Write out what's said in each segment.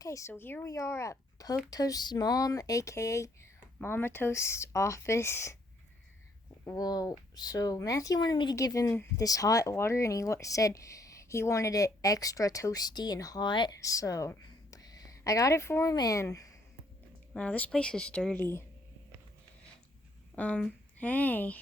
Okay, so here we are at Toast's mom, aka Mama Toast's office. Well, so Matthew wanted me to give him this hot water, and he said he wanted it extra toasty and hot, so I got it for him, and wow, this place is dirty. Hey,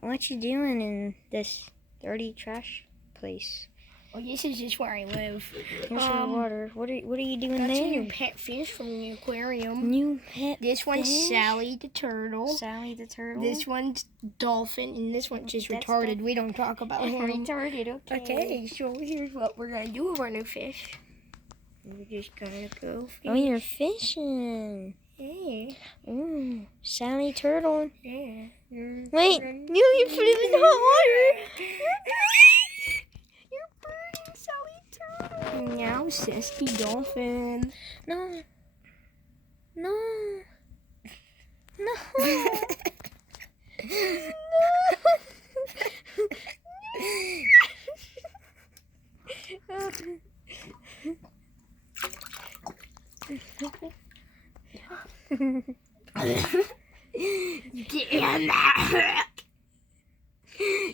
what you doing in this dirty trash place? Well, this is just where I live. Here's your water. What are you doing That's there? a new pet fish from the aquarium. New pet This one's fish? Sally the turtle. Sally the turtle. This one's dolphin, and this one's just That's retarded. We don't talk about him. Retarded. Okay. Okay, so here's what we're gonna do with our new fish. We're just gonna go fish. Oh, you're fishing. Yeah. Ooh, Sally turtle. Yeah. Wait, you put him in the hot water. You're burning Sally turtle. Now, Sesky dolphin. No. Damn that!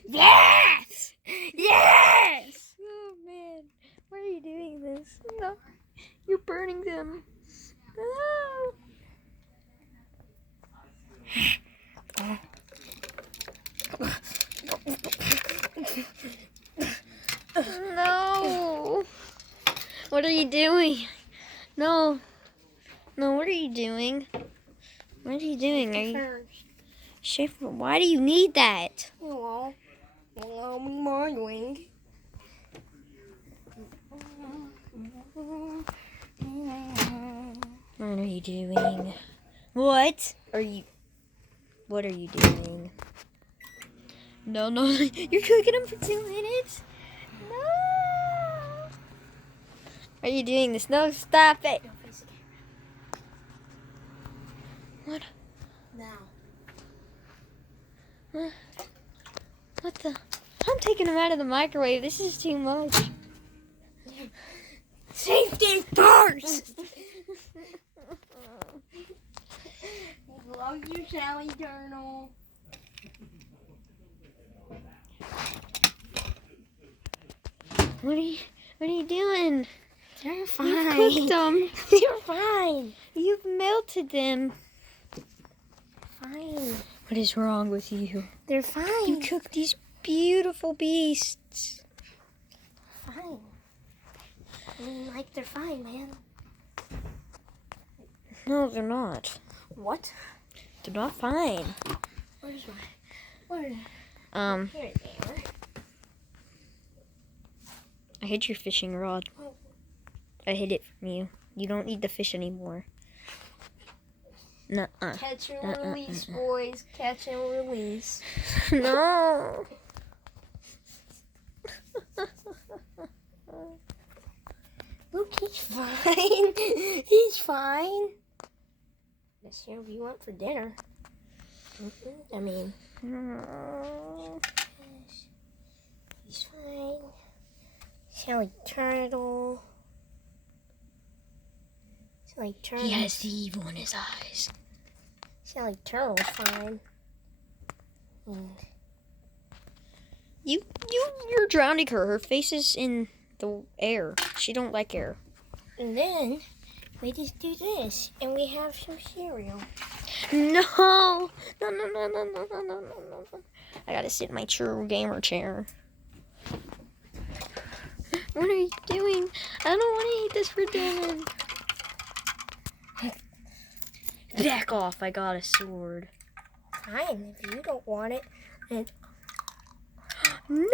Yes! Yes! Oh man, why are you doing this? No, you're burning them. No. What are you doing? No, what are you doing? What are you doing? Are you Schaefer? Why do you need that? Well, I'm modeling. What are you doing? What are you doing? No, you're cooking them for 2 minutes? No! Are you doing this? No, stop it! What? Now. What the? I'm taking them out of the microwave. This is too much. Safety first! Love you, Sally Turtle. What are you doing? They're fine. You cooked them. They're fine. You've melted them. Fine. What is wrong with you? They're fine. You cooked these beautiful beasts. Fine. I mean, like, they're fine, man. No, they're not. What? They're not fine. Where's my... Here they are. I hid your fishing rod. I hid it from you. You don't need the fish anymore. Nuh-uh. Catch and release, boys. Catch and release. No. Look, he's fine. He's fine. Let's hear what you want for dinner. I mean, he's fine. Sally Turtle. Sally Turtle. He has the evil in his eyes. Sally Turtle's fine. And You're drowning her. Her face is in the air. She don't like air. And then we just do this, and we have some cereal. No. I gotta sit in my true gamer chair. What are you doing? I don't want to eat this for dinner. Back off, I got a sword. Fine, if you don't want it. Then... No!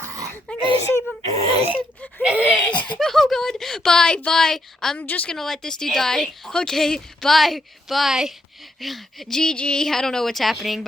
I gotta save him. Oh god. Bye. I'm just gonna let this dude die. Okay, bye. GG. I don't know what's happening. Bye.